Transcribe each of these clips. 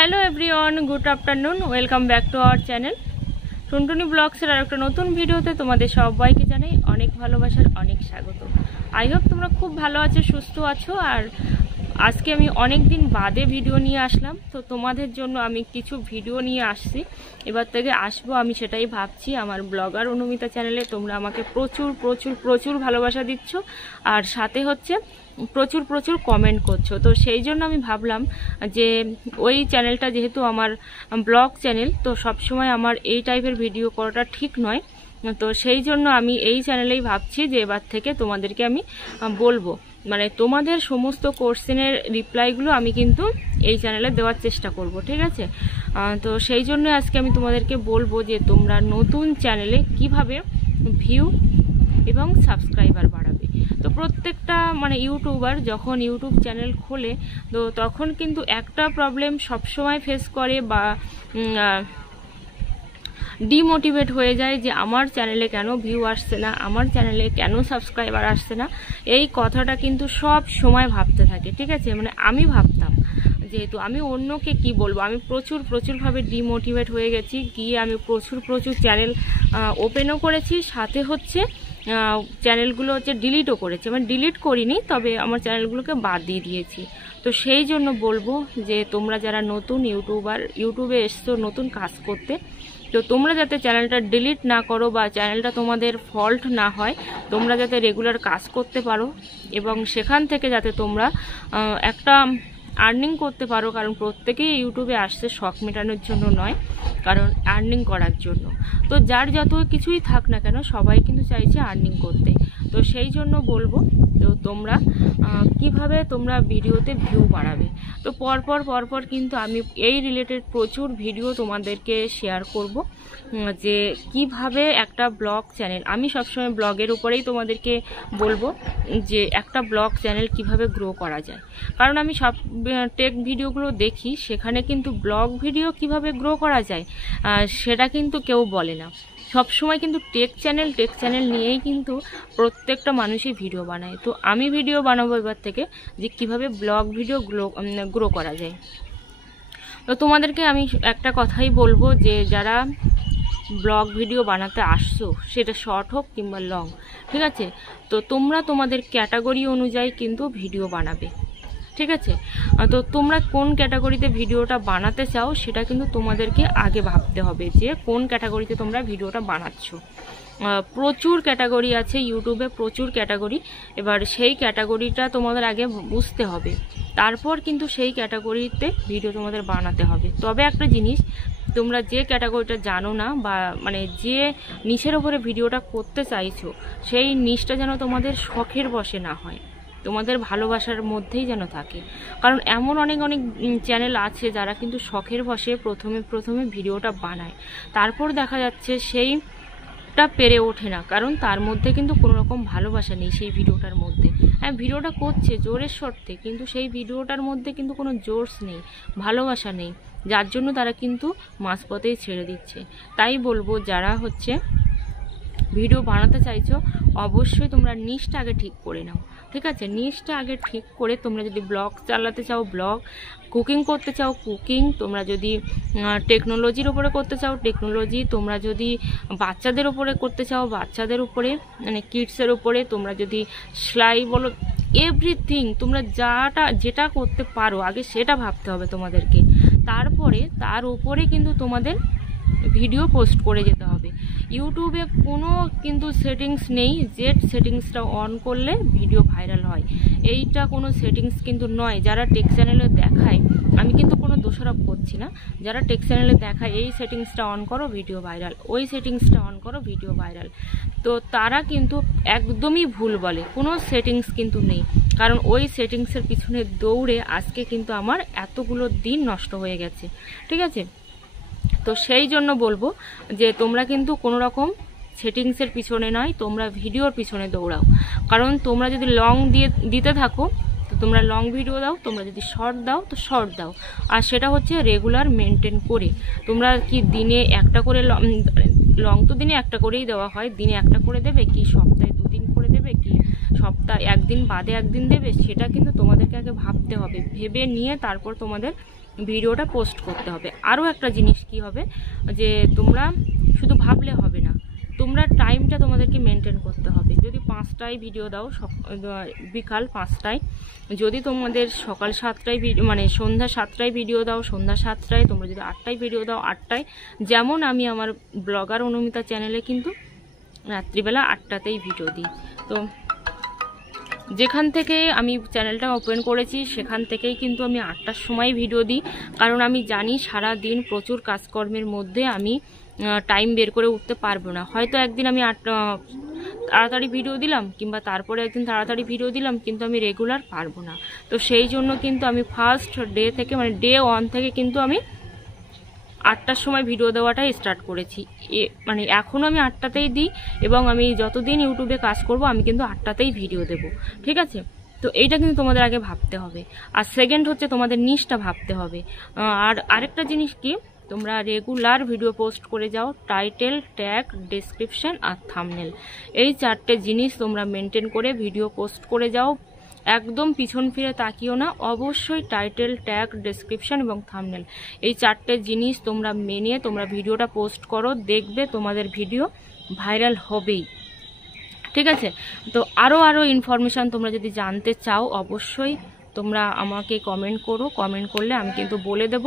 Hello everyone, good afternoon, welcome back to our channel টুনটুনি ব্লগসের আর একটা নতুন ভিডিওতে তোমাদের সবাইকে জানাই অনেক ভালোবাসার অনেক স্বাগত। আই হোপ তোমরা খুব ভালো আছো, সুস্থ আছো। আর আজকে আমি অনেক দিন বাদে ভিডিও নিয়ে আসলাম, তো তোমাদের জন্য আমি কিছু ভিডিও নিয়ে আসছি, এবার থেকে আসবো আমি সেটাই ভাবছি। আমার ব্লগার অনুমিতা চ্যানেলে তোমরা আমাকে প্রচুর প্রচুর প্রচুর ভালোবাসা দিচ্ছ, আর সাথে হচ্ছে প্রচুর প্রচুর কমেন্ট করছো। তো সেই জন্য আমি ভাবলাম যে ওই চ্যানেলটা যেহেতু আমার ব্লগ চ্যানেল, তো সবসময় আমার এই টাইপের ভিডিও করাটা ঠিক নয়। তো সেই জন্য আমি এই চ্যানেলেই ভাবছি যে এবার থেকে তোমাদেরকে আমি বলবো, মানে তোমাদের সমস্ত কোশ্চেনের রিপ্লাইগুলো আমি কিন্তু এই চ্যানেলে দেওয়ার চেষ্টা করব, ঠিক আছে? তো সেই জন্য আজকে আমি তোমাদেরকে বলবো যে তোমরা নতুন চ্যানেলে কিভাবে ভিউ এবং সাবস্ক্রাইবার বাড়াবে। তো প্রত্যেকটা মানে ইউটিউবার যখন ইউটিউব চ্যানেল খোলে, তো তখন কিন্তু একটা প্রবলেম সবসময় ফেস করে বা ডিমোটিভেট হয়ে যায় যে আমার চ্যানেলে কেন ভিউ আসছে না, আমার চ্যানেলে কেন সাবস্ক্রাইবার আসছে না। এই কথাটা কিন্তু সব সময় ভাবতে থাকে, ঠিক আছে? মানে আমি ভাবতাম, যেহেতু আমি অন্যকে কি বলবো, আমি প্রচুরভাবে ডিমোটিভেট হয়ে গেছি, গিয়ে আমি প্রচুর চ্যানেল ওপেনও করেছি, সাথে হচ্ছে চ্যানেলগুলো হচ্ছে ডিলিটও করেছি। মানে ডিলিট করিনি, তবে আমার চ্যানেলগুলোকে বাদ দিয়ে দিয়েছি। তো সেই জন্য বলবো যে তোমরা যারা নতুন ইউটিউবার, ইউটিউবে এসছো নতুন কাজ করতে, তো তোমরা যাতে চ্যানেলটা ডিলিট না করো বা চ্যানেলটা তোমাদের ফল্ট না হয়, তোমরা যাতে রেগুলার কাজ করতে পারো এবং সেখান থেকে যাতে তোমরা একটা আর্নিং করতে পারো। কারণ প্রত্যেকেই ইউটিউবে আসছে শখ মেটানোর জন্য নয়, কারণ আর্নিং করার জন্য। তো যার যত কিছুই থাক না কেন, সবাই কিন্তু চাইছে আর্নিং করতে। তো সেই জন্য বলবো, তো তোমরা কিভাবে তোমরা ভিডিওতে ভিউ বাড়াবে। তো পরপর কিন্তু আমি এই রিলেটেড প্রচুর ভিডিও তোমাদেরকে শেয়ার করব, যে কিভাবে একটা ব্লগ চ্যানেল, আমি সবসময় ব্লগের উপরেই তোমাদেরকে বলবো যে একটা ব্লগ চ্যানেল কিভাবে গ্রো করা যায়। কারণ আমি সব টেক ভিডিওগুলো দেখি, সেখানে কিন্তু ব্লগ ভিডিও কিভাবে গ্রো করা যায় সেটা কিন্তু কেউ বলে না। সবসময় কিন্তু টেক চ্যানেল নিয়েই কিন্তু প্রত্যেকটা মানুষই ভিডিও বানায়। তো আমি ভিডিও বানাবো এবার থেকে যে কিভাবে ব্লগ ভিডিও গ্রো করা যায়। তো তোমাদেরকে আমি একটা কথাই বলবো যে যারা ব্লগ ভিডিও বানাতে আসছো, সেটা শর্ট হোক কিংবা লং, ঠিক আছে? তো তোমরা তোমাদের ক্যাটাগরি অনুযায়ী কিন্তু ভিডিও বানাবে, ঠিক আছে? তো তোমরা কোন ক্যাটাগরিতে ভিডিওটা বানাতে চাও সেটা কিন্তু তোমাদেরকে আগে ভাবতে হবে, যে কোন ক্যাটাগরিতে তোমরা ভিডিওটা বানাচ্ছ। প্রচুর ক্যাটাগরি আছে ইউটিউবে, প্রচুর ক্যাটাগরি। এবার সেই ক্যাটাগরিটা তোমাদের আগে বুঝতে হবে, তারপর কিন্তু সেই ক্যাটাগরিতে ভিডিও তোমাদের বানাতে হবে। তবে একটা জিনিস, তোমরা যে ক্যাটাগরিটা জানো না বা মানে যে নিশের ওপরে ভিডিওটা করতে চাইছো, সেই নিশটা যেন তোমাদের শখের বশে না হয়, তোমাদের ভালোবাসার মধ্যেই যেন থাকে। কারণ এমন অনেক চ্যানেল আছে যারা কিন্তু শখের বশে প্রথমে ভিডিওটা বানায়, তারপর দেখা যাচ্ছে সেইটা পেরে ওঠে না, কারণ তার মধ্যে কিন্তু কোনো রকম ভালোবাসা নেই সেই ভিডিওটার মধ্যে। হ্যাঁ, ভিডিওটা করছে জোরের শর্তে, কিন্তু সেই ভিডিওটার মধ্যে কিন্তু কোনো জোর্স নেই, ভালোবাসা নেই, যার জন্য তারা কিন্তু মাঝপথেই ছেড়ে দিচ্ছে। তাই বলবো, যারা হচ্ছে ভিডিও বানাতে চাইছো, অবশ্যই তোমরা নিশটা আগে ঠিক করে নাও, ঠিক আছে? নিশটা আগে ঠিক করে তোমরা যদি ব্লগ চালাতে চাও ব্লগ, কুকিং করতে চাও কুকিং, তোমরা যদি টেকনোলজির উপরে করতে চাও টেকনোলজি, তোমরা যদি বাচ্চাদের উপরে করতে চাও বাচ্চাদের উপরে, মানে কিডসের উপরে, তোমরা যদি সেলাই বলো, এভরিথিং তোমরা যেটা করতে পারো আগে সেটা ভাবতে হবে তোমাদেরকে। তারপরে তার উপরে কিন্তু তোমাদের ভিডিও পোস্ট করে যেতে হবে। ইউটিউবে কোনো কিন্তু সেটিংস নেই যে সেটিংসটা অন করলে ভিডিও ভাইরাল হয়, এইটা কোনো সেটিংস কিন্তু নয়। যারা টেক চ্যানেলে দেখায়, আমি কিন্তু কোনো দোষারোপ করছি না, যারা টেক চ্যানেলে দেখায় এই সেটিংসটা অন করো ভিডিও ভাইরাল, ওই সেটিংসটা অন করো ভিডিও ভাইরাল, তো তারা কিন্তু একদমই ভুল বলে। কোনো সেটিংস কিন্তু নেই, কারণ ওই সেটিংসের পিছনে দৌড়ে আজকে কিন্তু আমার এতগুলো দিন নষ্ট হয়ে গেছে, ঠিক আছে? তো সেই জন্য বলবো যে তোমরা কিন্তু কোনো রকম সেটিংসের পিছনে নয়, তোমরা ভিডিওর পিছনে দৌড়াও। কারণ তোমরা যদি লং দিতে থাকো, তো তোমরা লং ভিডিও দাও, তোমরা যদি শর্ট দাও তো শর্ট দাও, আর সেটা হচ্ছে রেগুলার মেনটেন করে। তোমরা কি দিনে একটা করে লং, তো দিনে একটা করেই দেওয়া হয়, দিনে একটা করে দেবে কি, সপ্তাহে 2 দিন করে দেবে কি, সপ্তাহ একদিন বাদে একদিন দেবে, সেটা কিন্তু তোমাদেরকে আগে ভাবতে হবে। ভেবে নিয়ে তারপর তোমাদের ভিডিওটা পোস্ট করতে হবে। আরও একটা জিনিস কি হবে, যে তোমরা শুধু ভাবলে হবে না, তোমরা টাইমটা তোমাদেরকে মেনটেন করতে হবে। যদি 5টায় ভিডিও দাও, বিকাল 5টায়, যদি তোমাদের সকাল 7টায় মানে সন্ধ্যা 7টায় ভিডিও দাও, সন্ধ্যা 7টায়, তোমরা যদি 8টায় ভিডিও দাও 8টায়, যেমন আমি আমার ব্লগার অনুমিতা চ্যানেলে কিন্তু রাত্রিবেলা 8টাতেই ভিডিও দিই। তো যেখান থেকে আমি চ্যানেলটা ওপেন করেছি সেখান থেকেই কিন্তু আমি 8টার সময় ভিডিও দিই, কারণ আমি জানি সারা দিন প্রচুর কাজকর্মের মধ্যে আমি টাইম বের করে উঠতে পারবো না। হয়তো একদিন আমি তাড়াতাড়ি ভিডিও দিলাম, কিংবা তারপরে একদিন তাড়াতাড়ি ভিডিও দিলাম, কিন্তু আমি রেগুলার পারবো না। তো সেই জন্য কিন্তু আমি ফার্স্ট ডে থেকে, মানে ডে 1 থেকে কিন্তু আমি 8টার সময় ভিডিও দেওয়াটাই স্টার্ট করেছি। মানে এখনও আমি 8টাতেই দিই, এবং আমি যতদিন ইউটিউবে কাজ করব আমি কিন্তু 8টাতেই ভিডিও দেব, ঠিক আছে? তো এইটা কিন্তু তোমাদের আগে ভাবতে হবে। আর সেকেন্ড হচ্ছে তোমাদের নিশটা ভাবতে হবে। আর আরেকটা জিনিস কি, তোমরা রেগুলার ভিডিও পোস্ট করে যাও, টাইটেল, ট্যাগ, ডেসক্রিপশন আর থাম্বনেল, এই 4টে জিনিস তোমরা মেনটেন করে ভিডিও পোস্ট করে যাও। একদম পিছন ফিরে তাকিও না, অবশ্যই টাইটেল, ট্যাগ, ডেসক্রিপশন এবং থাম্বনেল, এই 4টে জিনিস তোমরা মেনে তোমরা ভিডিওটা পোস্ট করো, দেখবে তোমাদের ভিডিও ভাইরাল হবেই, ঠিক আছে? তো আরও ইনফরমেশান তোমরা যদি জানতে চাও, অবশ্যই তোমরা আমাকে কমেন্ট করো, কমেন্ট করলে আমি কিন্তু বলে দেব।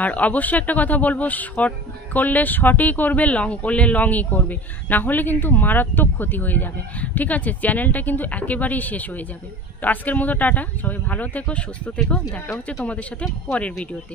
আর অবশ্যই একটা কথা বলবো, শর্ট করলে শর্টই করবে, লং করলে লংই করবে, না হলে কিন্তু মারাত্মক ক্ষতি হয়ে যাবে, ঠিক আছে? চ্যানেলটা কিন্তু একেবারেই শেষ হয়ে যাবে। তো আজকের মতো টাটা, সবাই ভালো থেকো, সুস্থ থেকো, দেখা হচ্ছে তোমাদের সাথে পরের ভিডিওতে।